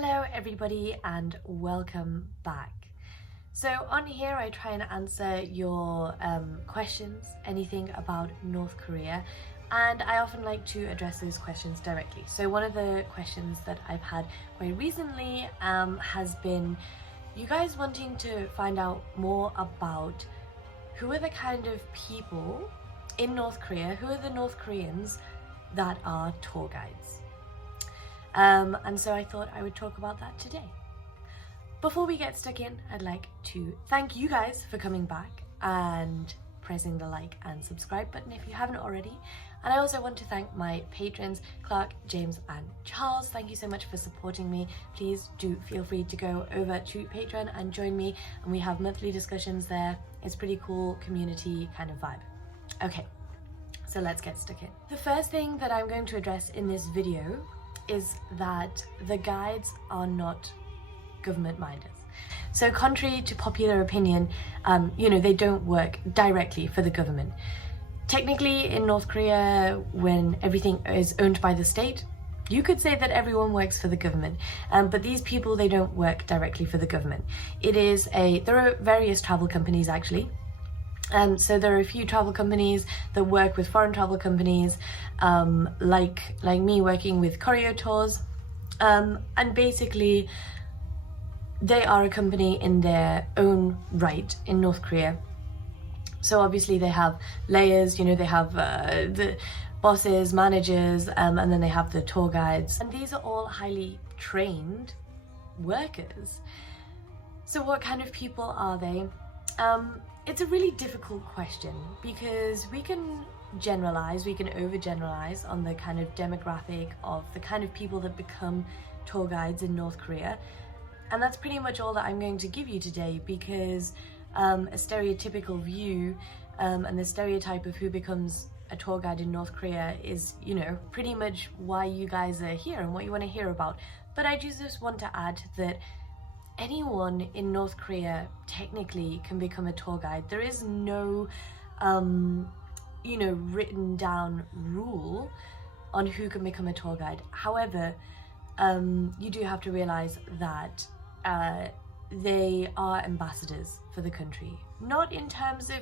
Hello everybody and welcome back. So on here I try and answer your questions, anything about North Korea, and I often like to address those questions directly. So one of the questions that I've had quite recently has been you guys wanting to find out more about who are the kind of people in North Korea, who are the North Koreans that are tour guides. And so I thought I would talk about that today. Before we get stuck in, I'd like to thank you guys for coming back and pressing the like and subscribe button if you haven't already. And I also want to thank my patrons, Clarke, James and Charles. Thank you so much for supporting me. Please do feel free to go over to Patreon and join me, and we have monthly discussions there. It's pretty cool community kind of vibe. Okay, so let's get stuck in. The first thing that I'm going to address in this video is that the guides are not government minded. So contrary to popular opinion, they don't work directly for the government. Technically in North Korea, when everything is owned by the state, you could say that everyone works for the government, but these people, they don't work directly for the government. There are various travel companies actually. So there are a few travel companies that work with foreign travel companies, like me working with Koryo Tours, and basically they are a company in their own right in North Korea. So obviously they have layers, they have the bosses, managers, and then they have the tour guides, and these are all highly trained workers. So what kind of people are they? It's a really difficult question because we can generalize, we can overgeneralize on the kind of demographic of the kind of people that become tour guides in North Korea. And that's pretty much all that I'm going to give you today, because a stereotypical view and the stereotype of who becomes a tour guide in North Korea is, pretty much why you guys are here and what you want to hear about. But I just want to add that anyone in North Korea technically can become a tour guide. There is no, written down rule on who can become a tour guide. However, you do have to realize that they are ambassadors for the country. Not in terms of,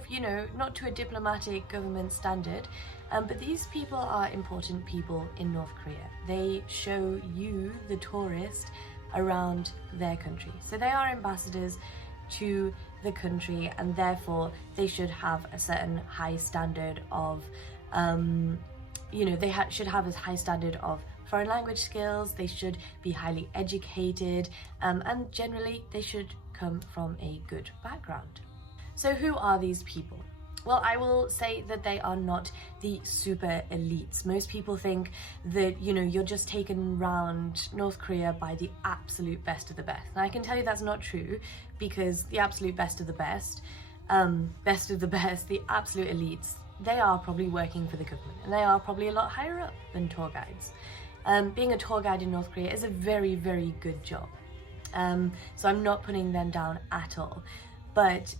not to a diplomatic government standard, but these people are important people in North Korea. They show you, the tourist, around their country. So they are ambassadors to the country, and therefore they should have a certain high standard of, should have a high standard of foreign language skills. They should be highly educated, and generally they should come from a good background. So who are these people? Well, I will say that they are not the super elites. Most people think that, you're just taken around North Korea by the absolute best of the best. And I can tell you that's not true, because the absolute best of the best, the absolute elites, they are probably working for the government, and they are probably a lot higher up than tour guides. Being a tour guide in North Korea is a very, very good job. So I'm not putting them down at all. But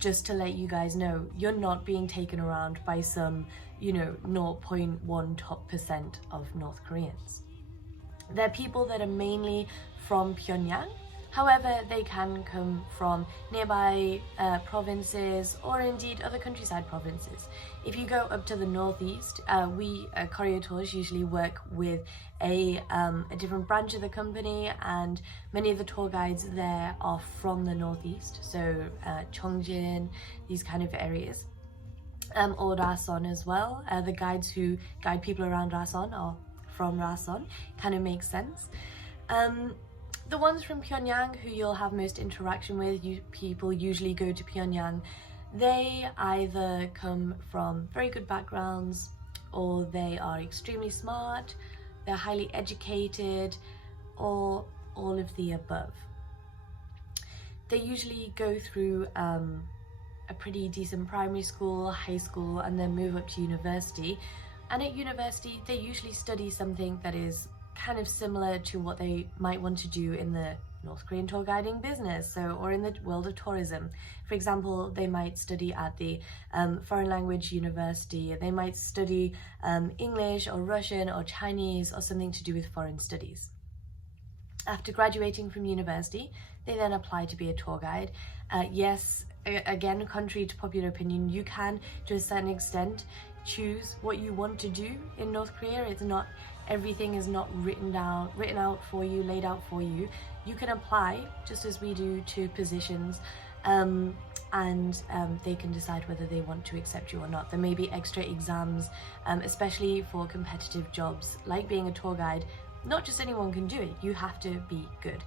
just to let you guys know, you're not being taken around by some, 0.1 top % of North Koreans. They're people that are mainly from Pyongyang. However, they can come from nearby provinces, or indeed other countryside provinces. If you go up to the northeast, we Koryo Tours usually work with a different branch of the company, and many of the tour guides there are from the northeast, so Cheongjin, these kind of areas, or Rason as well. The guides who guide people around Rason are from Rason, kind of makes sense. The ones from Pyongyang who you'll have most interaction with, people usually go to Pyongyang, they either come from very good backgrounds, or they are extremely smart, they're highly educated, or all of the above. They usually go through a pretty decent primary school, high school, and then move up to university. And at university, they usually study something that is kind of similar to what they might want to do in the North Korean tour guiding business, or in the world of tourism. For example, they might study at the foreign language university. They might study English or Russian or Chinese, or something to do with foreign studies. After graduating from university, they then apply to be a tour guide. Yes, again, contrary to popular opinion, you can, to a certain extent, choose what you want to do in North Korea. It's not, everything is not written out for you, laid out for you. You can apply, just as we do, to positions, and they can decide whether they want to accept you or not. There may be extra exams, especially for competitive jobs, like being a tour guide. Not just anyone can do it, you have to be good.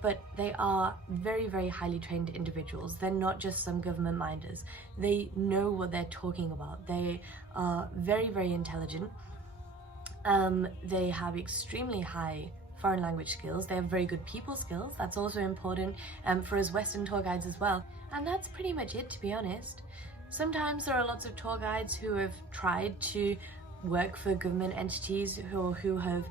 But they are very, very highly trained individuals. They're not just some government minders. They know what they're talking about. They are very, very intelligent. They have extremely high foreign language skills. They have very good people skills. That's also important for us Western tour guides as well. And that's pretty much it, to be honest. Sometimes there are lots of tour guides who have tried to work for government entities, who have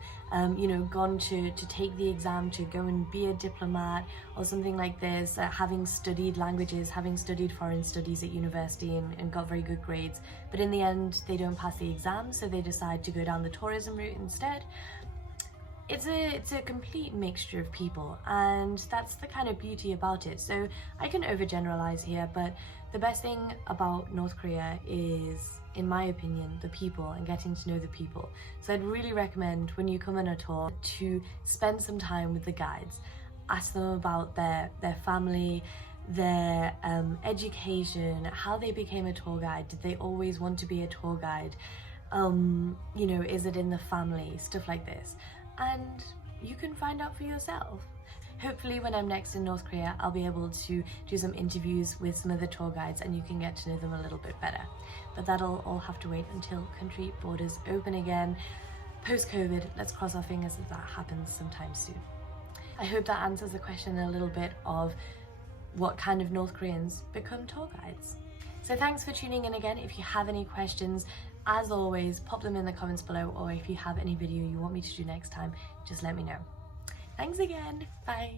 gone to take the exam to go and be a diplomat or something like this, having studied languages, having studied foreign studies at university and got very good grades, but in the end they don't pass the exam, so they decide to go down the tourism route instead. It's a complete mixture of people, and that's the kind of beauty about it. So I can overgeneralize here, but the best thing about North Korea is, in my opinion, the people and getting to know the people. So I'd really recommend, when you come on a tour, to spend some time with the guides. Ask them about their family, their education, how they became a tour guide. Did they always want to be a tour guide? Is it in the family? Stuff like this. And you can find out for yourself. Hopefully when I'm next in North Korea, I'll be able to do some interviews with some of the tour guides and you can get to know them a little bit better. But that'll all have to wait until country borders open again. Post-COVID, let's cross our fingers that happens sometime soon. I hope that answers the question a little bit of what kind of North Koreans become tour guides. So thanks for tuning in again. If you have any questions, as always, pop them in the comments below, or if you have any video you want me to do next time, just let me know. Thanks again. Bye.